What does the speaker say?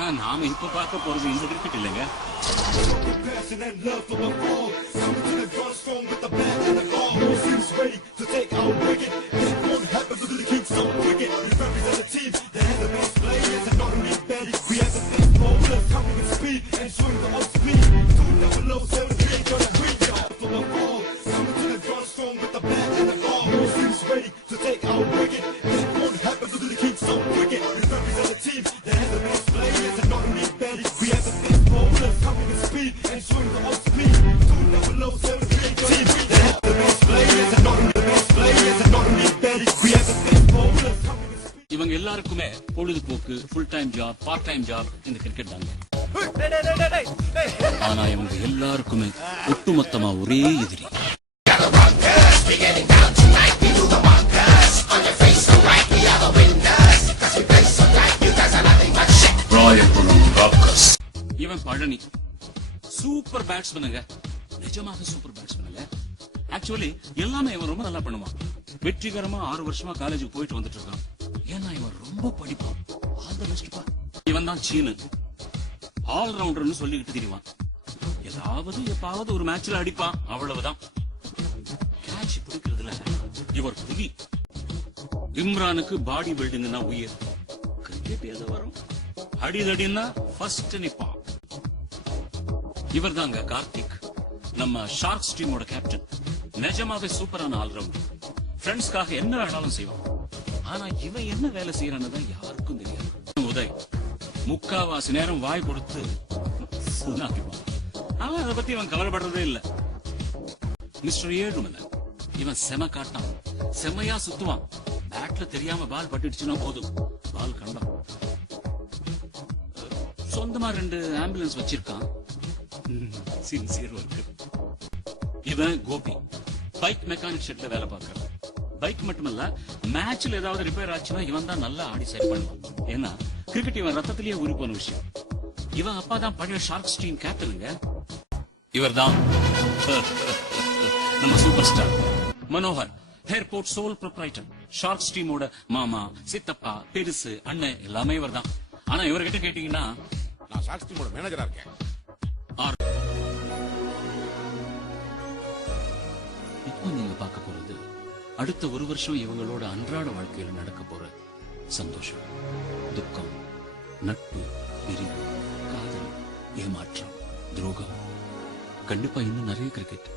ஆனா நாம இப்ப பார்க்க போறது இந்த கிரிக்கெட் இல்லைங்க. இவங்க எல்லாருக்குமே பொழுதுபோக்கு, full time job, part time job இந்த கிரிக்கெட் தாங்க. ஆனா இவங்க எல்லாருக்குமே ஒட்டுமொத்தமா ஒரே எதிரி. இவன் பழனி சூப்பர் பேட்ஸ்மேனுங்க, நிஜமாக சூப்பர் பேட்ஸ்மேனுங்க. ஆக்சுவலி எல்லாமே இவன் ரொம்ப நல்லா பண்ணுவான். வெற்றிகரமா 6 வருஷமா காலேஜுக்கு போயிட்டு வந்துட்டு இருக்கான். ஏன்னா இவன் ரொம்ப படிப்பான். இவன் தான் சீனு, ஆல் ரவுண்டர்னு சொல்லிக்கிட்டு தெரியுவான். ஏதாவது எப்பாவது ஒரு மேட்ச்ல அடிப்பான், அவ்வளவுதான். கேட்ச் பிடிக்கிறதுல இவர் புலி. இம்ரானுக்கு பாடி பில்டிங்னா உயிர். கிரிக்கெட் எது வரும், அடிதடினா ஃபர்ஸ்ட் நிப்பான். இவர் தாங்க கார்த்திக், நம்ம ஷார்க்ஸ் டீமோட கேப்டன். நிஜமாவே சூப்பரான ஆல்ரவுண்டர். ஃப்ரெண்ட்ஸ்க்காக என்ன வேணாலும் செய்வான். ஆனா இவன் என்ன வேலை செய்யறான்னு யாருக்கும் தெரியாது. உதய் முக்காவாசி நேரம் வாய் கொடுத்து சுனாக்கிப்பான். அவன் அதை பத்தி இவன் கவலைப்படுறதே இல்ல. மிஸ்டர் ஏழுமலை இவன் செம காட்டான், செம்மையா சுத்துவான். பேட்ல தெரியாம பால் பட்டுடுச்சுன்னா போதும், பால் கண்டான். சொந்தமா 2 ஆம்புலன்ஸ் வச்சிருக்கான். Sincere work. இவன் கோபி பைக் மெக்கானிக் ஷெட்ல வேலை பார்க்கறான். பைக் மட்டுமல்ல, மேட்ச்ல ஏதாவது ரிப்பேர் ஆச்சுன்னா இவன் தான் நல்லா ஆடி சரி பண்ணுவான். ஏன்னா கிரிக்கெட் இவன் ரத்தத்திலேயே ஊறி போன விஷயம். இவன் அப்பா தான் பழைய ஷார்க்ஸ் டீம் கேப்டனுங்க. இவர் தான் நம்ம super star Manohar, airport soul proprietor. Sharks டீமோட மாமா, சித்தப்பா, பெருசு, அண்ணன் எல்லாமே இவர் தான். ஆனா இவர்கிட்ட கேட்டீங்கன்னா நான் ஷார்க்ஸ் டீமோட மேனேஜரா இருக்கேன். இப்போ நீங்க பார்க்க போறது அடுத்த 1 வருஷம் இவங்களோட அன்றாட வாழ்க்கையில நடக்க போற சந்தோஷம், துக்கம், நட்பு, பிரிவு, காதல், ஏமாற்றம், துரோகம். கண்டிப்பா இன்னும் நிறைய கிரிக்கெட்